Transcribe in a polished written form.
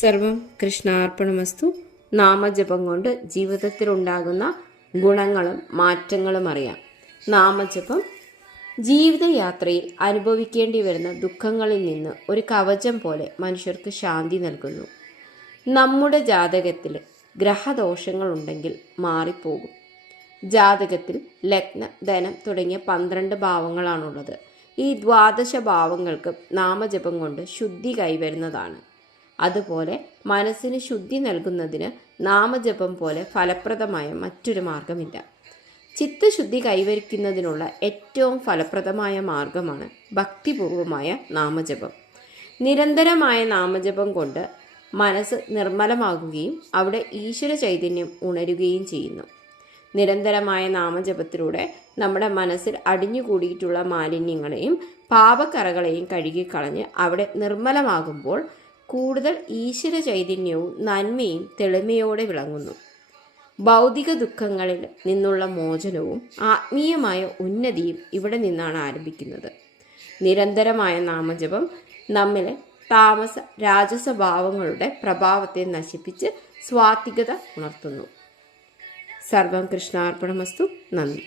സർവം കൃഷ്ണാർപ്പണമസ്തു. നാമജപം കൊണ്ട് ജീവിതത്തിലുണ്ടാകുന്ന ഗുണങ്ങളും മാറ്റങ്ങളും അറിയാം. നാമജപം ജീവിതയാത്രയിൽ അനുഭവിക്കേണ്ടി വരുന്ന ദുഃഖങ്ങളിൽ നിന്ന് ഒരു കവചം പോലെ മനുഷ്യർക്ക് ശാന്തി നൽകുന്നു. നമ്മുടെ ജാതകത്തിൽ ഗ്രഹദോഷങ്ങളുണ്ടെങ്കിൽ മാറിപ്പോകും. ജാതകത്തിൽ ലഗ്നം, ധനം തുടങ്ങിയ 12 ഭാവങ്ങളാണുള്ളത്. ഈ 12 ഭാവങ്ങൾക്ക് നാമജപം കൊണ്ട് ശുദ്ധി കൈവരുന്നതാണ്. അതുപോലെ മനസ്സിന് ശുദ്ധി നൽകുന്നതിന് നാമജപം പോലെ ഫലപ്രദമായ മറ്റൊരു മാർഗമില്ല. ചിത്തശുദ്ധി കൈവരിക്കുന്നതിനുള്ള ഏറ്റവും ഫലപ്രദമായ മാർഗമാണ് ഭക്തിപൂർവമായ നാമജപം. നിരന്തരമായ നാമജപം കൊണ്ട് മനസ്സ് നിർമ്മലമാകുകയും അവിടെ ഈശ്വര ചൈതന്യം ഉണരുകയും ചെയ്യുന്നു. നിരന്തരമായ നാമജപത്തിലൂടെ നമ്മുടെ മനസ്സിൽ അടിഞ്ഞുകൂടിയിട്ടുള്ള മാലിന്യങ്ങളെയും പാപക്കറകളെയും കഴുകിക്കളഞ്ഞ് അവിടെ നിർമ്മലമാകുമ്പോൾ കൂടുതൽ ഈശ്വര ചൈതന്യവും നന്മയും തെളിമയോടെ വിളങ്ങുന്നു. ഭൗതിക ദുഃഖങ്ങളിൽ നിന്നുള്ള മോചനവും ആത്മീയമായ ഉന്നതിയും ഇവിടെ നിന്നാണ് ആരംഭിക്കുന്നത്. നിരന്തരമായ നാമജപം നമ്മിലെ താമസ രാജസഭാവങ്ങളുടെ പ്രഭാവത്തെ നശിപ്പിച്ച് സ്വാത്വികത ഉണർത്തുന്നു. സർവം കൃഷ്ണാർപ്പണമസ്തു. നന്ദി.